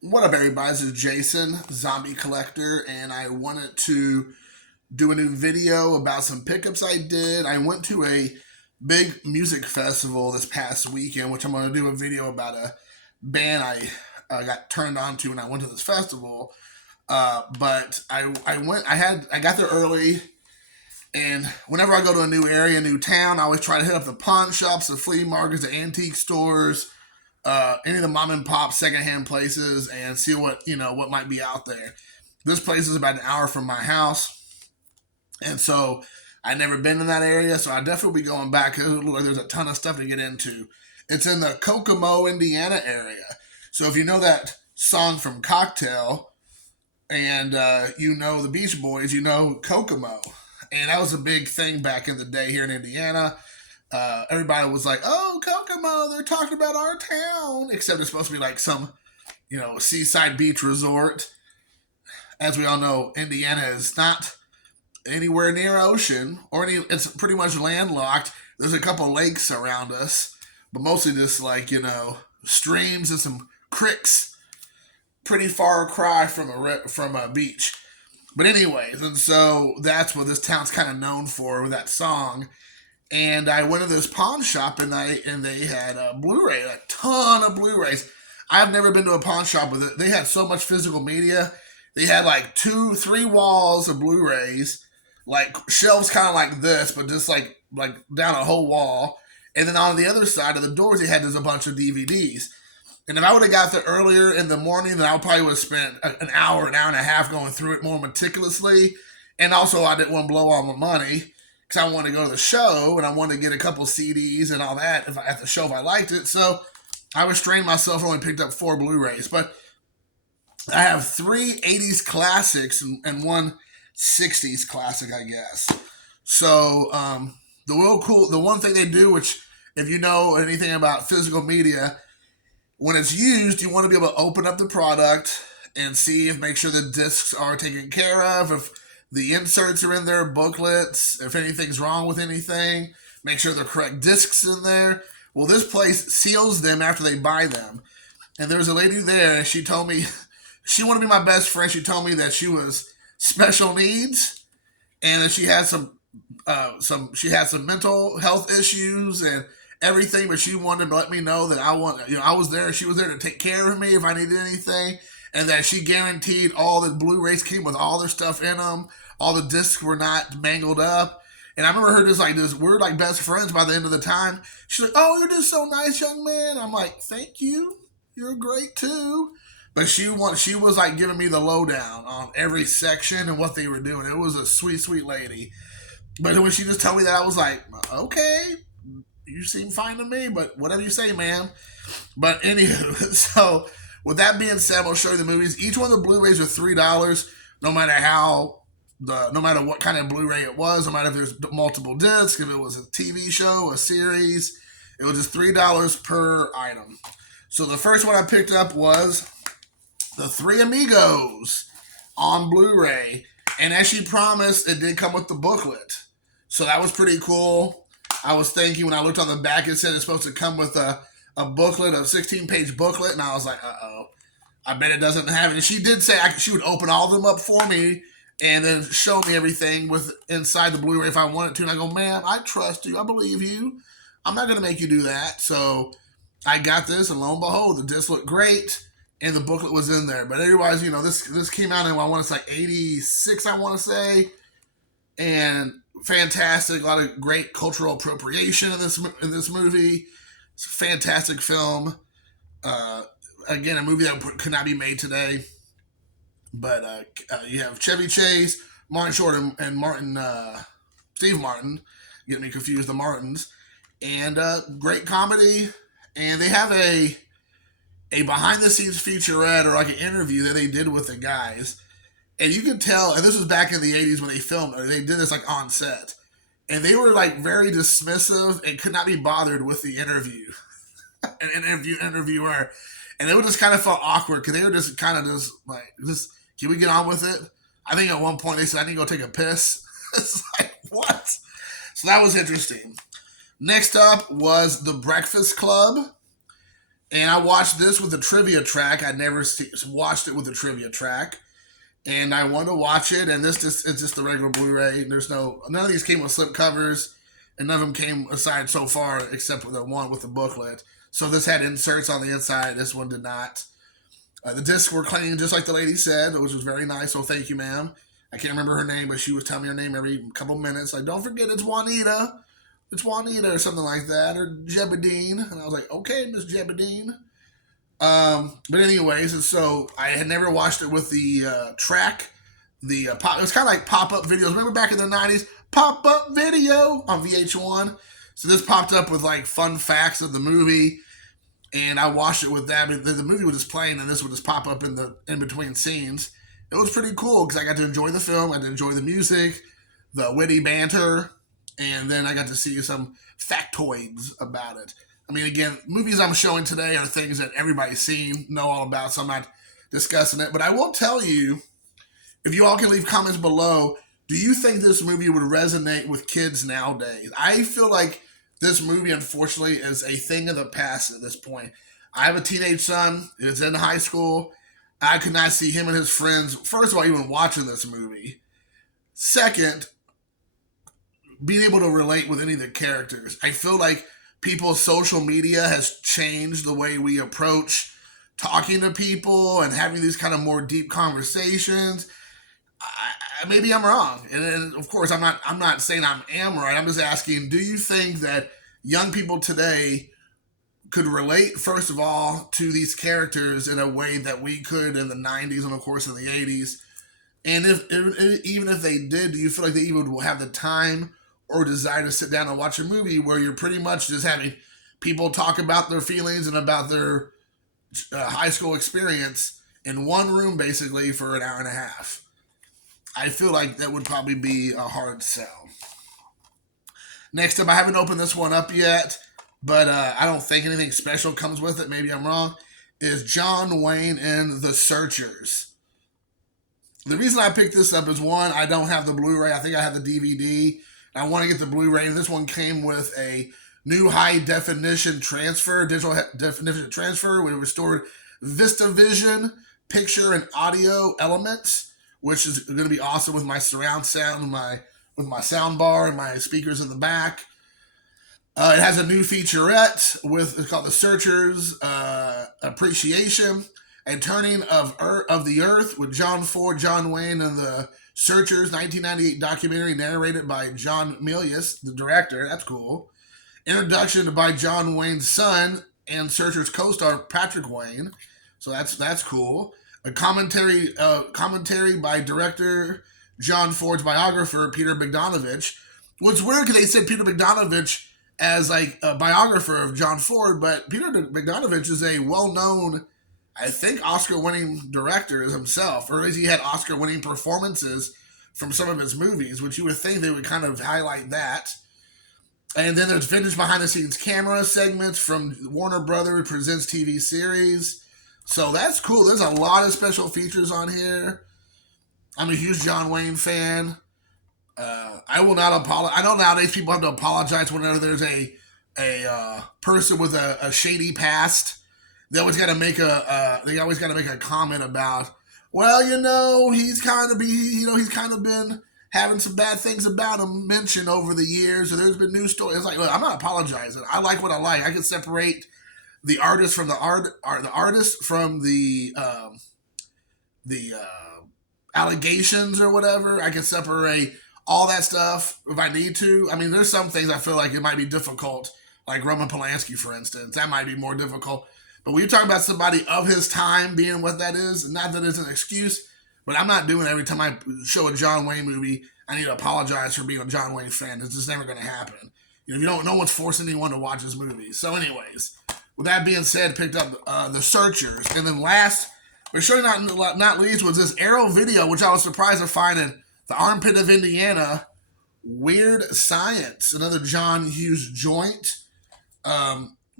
What up, everybody? This is Jason, Zombie Collector, and I wanted to do a new video about some pickups I did. I went to a big music festival this past weekend, which I'm going to do a video about a band I got turned on to when I went to this festival. But I got there early, and whenever I go to a new area, new town, I always try to hit up the pawn shops, the flea markets, the antique stores, any of the mom and pop secondhand places, and see what might be out there. This place is about an hour from my house, and so I've never been in that area, so I definitely be going back. There's a ton of stuff to get into. It's in the Kokomo, Indiana area. So if you know that song from Cocktail, and you know the Beach Boys, you know Kokomo, and that was a big thing back in the day here in Indiana. Everybody was like, "Oh, Kokomo, they're talking about our town," except it's supposed to be like some, seaside beach resort. As we all know, Indiana is not anywhere near ocean or any. It's pretty much landlocked. There's a couple lakes around us, but mostly just like streams and some creeks. Pretty far cry from a beach. But anyways, and so that's what this town's kind of known for with that song. And I went to this pawn shop and they had a Blu-ray, a ton of Blu-rays. I've never been to a pawn shop with it. They had so much physical media. They had like two, three walls of Blu-rays, like shelves kind of like this, but just like down a whole wall. And then on the other side of the doors, they had just a bunch of DVDs. And if I would have got there earlier in the morning, then I probably would have spent an hour and a half going through it more meticulously. And also, I didn't want to blow all my money because I wanted to go to the show and I wanted to get a couple CDs and all that at the show if I liked it. So I restrained myself and only picked up 4 Blu-rays. But I have 3 '80s classics and one '60s classic, I guess. So the one thing they do, which if you know anything about physical media, when it's used, you want to be able to open up the product and make sure the discs are taken care of, if the inserts are in there, booklets, if anything's wrong with anything, make sure the correct discs in there. Well, this place seals them after they buy them. And there was a lady there, and she told me she wanted to be my best friend. She told me that she was special needs and that she had some mental health issues and everything, but she wanted to let me know that I was there and she was there to take care of me if I needed anything, and that she guaranteed all the Blu-rays came with all their stuff in them, all the discs were not mangled up. And I remember her just like this, we're like best friends by the end of the time. She's like, "Oh, you're just so nice, young man." I'm like, "Thank you, you're great too." But she was like giving me the lowdown on every section and what they were doing. It was a sweet, sweet lady. But when she just told me that, I was like, "Okay, you seem fine to me, but whatever you say, man." But anywho, so with that being said, I'll show you the movies. Each one of the Blu-rays are $3, no matter no matter what kind of Blu-ray it was, no matter if there's multiple discs, if it was a TV show, a series, it was just $3 per item. So the first one I picked up was The Three Amigos on Blu-ray, and as she promised, it did come with the booklet. So that was pretty cool. I was thinking when I looked on the back, it said it's supposed to come with a booklet, a 16-page booklet, and I was like, uh-oh, I bet it doesn't have it. And she did say she would open all of them up for me and then show me everything with inside the Blu-ray if I wanted to. And I go, "Ma'am, I trust you. I believe you. I'm not going to make you do that." So I got this, and lo and behold, the disc looked great, and the booklet was in there. But otherwise, this came out in, I want to say, 86, I want to say, and fantastic. A lot of great cultural appropriation in this movie. It's a fantastic film. Again, a movie that could not be made today. But you have Chevy Chase, Martin Short, and Steve Martin. Get me confused, the Martins. And great comedy. And they have a behind the scenes featurette or like an interview that they did with the guys. And you could tell, and this was back in the '80s when they filmed it, they did this like on set. And they were like very dismissive and could not be bothered with the interview. An interviewer. And it would just kind of felt awkward because they were just kind of just like, can we get on with it? I think at one point they said, "I need to go take a piss." It's like, what? So that was interesting. Next up was The Breakfast Club. And I watched this with a trivia track. I'd never watched it with a trivia track. And I wanted to watch it, and this just it's just the regular Blu-ray. There's none of these came with slip covers, and none of them came aside so far, except for the one with the booklet. So this had inserts on the inside. This one did not. The discs were clean, just like the lady said, which was very nice. So thank you, ma'am. I can't remember her name, but she was telling me her name every couple minutes. Like, don't forget it's Juanita. It's Juanita or something like that, or Jebedine. And I was like, okay, Miss Jebedine. But anyways, and so I had never watched it with the track. The pop, it was kind of like pop-up videos. Remember back in the 90s? Pop-up video on VH1. So this popped up with like fun facts of the movie. And I watched it with that. The movie was just playing, and this would just pop up in between scenes. It was pretty cool because I got to enjoy the film, I got to enjoy the music, the witty banter, and then I got to see some factoids about it. I mean, again, movies I'm showing today are things that everybody's seen, know all about, so I'm not discussing it. But I will tell you, if you all can leave comments below, do you think this movie would resonate with kids nowadays? I feel like this movie, unfortunately, is a thing of the past at this point. I have a teenage son. He's in high school. I could not see him and his friends, first of all, even watching this movie. Second, being able to relate with any of the characters. I feel like people's social media has changed the way we approach talking to people and having these kind of more deep conversations. Maybe I'm wrong, and of course I'm not. I'm not saying I am right. I'm just asking: do you think that young people today could relate, first of all, to these characters in a way that we could in the '90s and, of course, in the '80s? And even if they did, do you feel like they even would have the time or desire to sit down and watch a movie where you're pretty much just having people talk about their feelings and about their high school experience in one room, basically, for an hour and a half? I feel like that would probably be a hard sell. Next up, I haven't opened this one up yet, but I don't think anything special comes with it. Maybe I'm wrong. Is John Wayne and the Searchers. The reason I picked this up is, one, I don't have the Blu-ray. I think I have the DVD. I want to get the Blu-ray, and this one came with a new high-definition transfer, digital definition transfer, with restored VistaVision picture and audio elements, which is going to be awesome with my surround sound, with my sound bar and my speakers in the back. It has a new featurette it's called The Searchers Appreciation, a turning of the Earth with John Ford, John Wayne, and the Searchers, 1998 documentary narrated by John Milius, the director. That's cool. Introduction by John Wayne's son and Searchers co-star Patrick Wayne. So that's cool. A commentary by director John Ford's biographer Peter Bogdanovich. What's weird because they said Peter Bogdanovich as like a biographer of John Ford, but Peter Bogdanovich is a well-known, I think, Oscar-winning director himself, or at least he had Oscar-winning performances from some of his movies, which you would think they would kind of highlight that. And then there's vintage behind-the-scenes camera segments from Warner Brothers Presents TV series. So that's cool. There's a lot of special features on here. I'm a huge John Wayne fan. I will not apologize. I know nowadays people have to apologize whenever there's a person with a shady past. They always got to make a comment about, well, he's kind of been having some bad things about him mentioned over the years, or there's been news stories. It's like, look, I'm not apologizing. I like what I like. I can separate the artist from the artist from the allegations or whatever. I can separate all that stuff if I need to. I mean, there's some things I feel like it might be difficult, like Roman Polanski, for instance. That might be more difficult. But when you talk about somebody of his time being what that is, not that it's an excuse, but I'm not doing it every time I show a John Wayne movie. I need to apologize for being a John Wayne fan. It's just never going to happen. No one's forcing anyone to watch his movies. So anyways, with that being said, picked up The Searchers. And then last, but surely not least, was this Arrow video, which I was surprised to find in the armpit of Indiana. Weird Science, another John Hughes joint.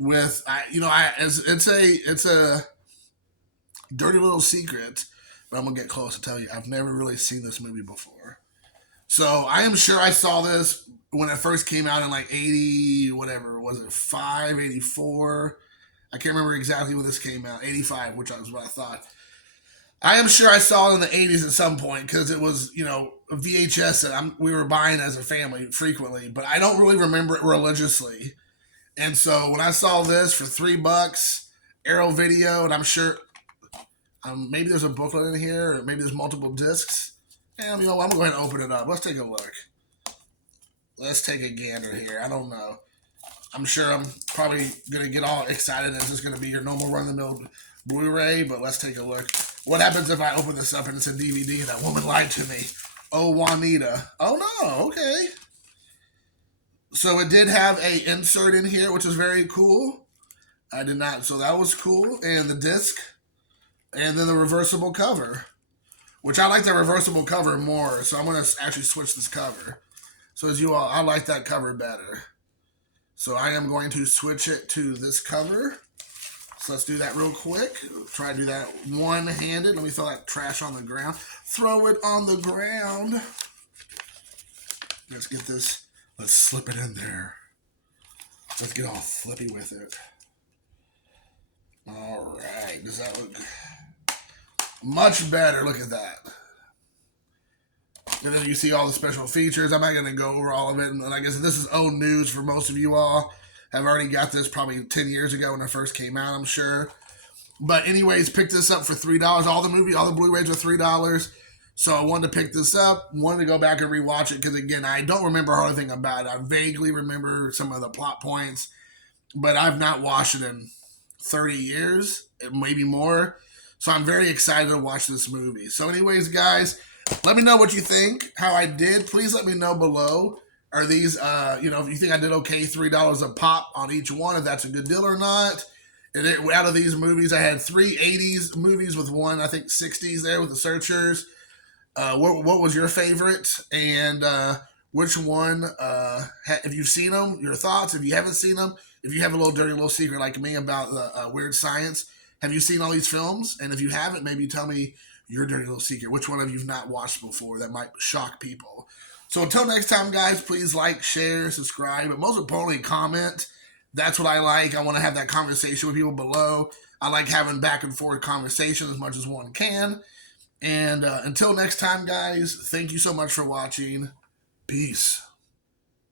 It's a dirty little secret, but I'm gonna get close to tell you, I've never really seen this movie before. So I am sure I saw this when it first came out in like 80, whatever, was it 5, 84? I can't remember exactly when this came out. 85, which was what I thought. I am sure I saw it in the 80s at some point because it was, a VHS that we were buying as a family frequently, but I don't really remember it religiously. And so when I saw this for $3, Arrow Video, and I'm sure maybe there's a booklet in here, or maybe there's multiple discs. And I'm going to go ahead and open it up. Let's take a look. Let's take a gander here. I don't know. I'm sure I'm probably going to get all excited as this is going to be your normal run-of-the-mill Blu-ray, but let's take a look. What happens if I open this up and it's a DVD and that woman lied to me? Oh, Juanita. Oh, no. Okay. So it did have a insert in here, which is very cool. I did not. So that was cool. And the disc. And then the reversible cover, which I like the reversible cover more. So I'm going to actually switch this cover. So as you all, I like that cover better. So I am going to switch it to this cover. So let's do that real quick. Try to do that one-handed. Let me throw that trash on the ground. Throw it on the ground. Let's get this. Let's slip it in there. Let's get all flippy with it. All right. Does that look much better? Look at that. And then you see all the special features. I'm not going to go over all of it. And I guess this is old news for most of you all. I've already got this probably 10 years ago when it first came out, I'm sure. But anyways, picked this up for $3. All the Blu-rays were $3. So I wanted to pick this up. Wanted to go back and rewatch it because, again, I don't remember anything about it. I vaguely remember some of the plot points. But I've not watched it in 30 years, maybe more. So I'm very excited to watch this movie. So anyways, guys, let me know what you think, how I did. Please let me know below. Are these, if you think I did okay, $3 a pop on each one, if that's a good deal or not. And out of these movies, I had 3 80s movies with one, I think, 60s there with The Searchers. What was your favorite? And which one, if you've seen them, your thoughts. If you haven't seen them, if you have a little dirty little secret like me about the weird science, have you seen all these films? And if you haven't, maybe tell me your dirty little secret. Which one have you not watched before that might shock people? So until next time, guys, please like, share, subscribe, but most importantly, comment. That's what I like. I want to have that conversation with people below. I like having back and forth conversation as much as one can. And until next time, guys, thank you so much for watching. Peace.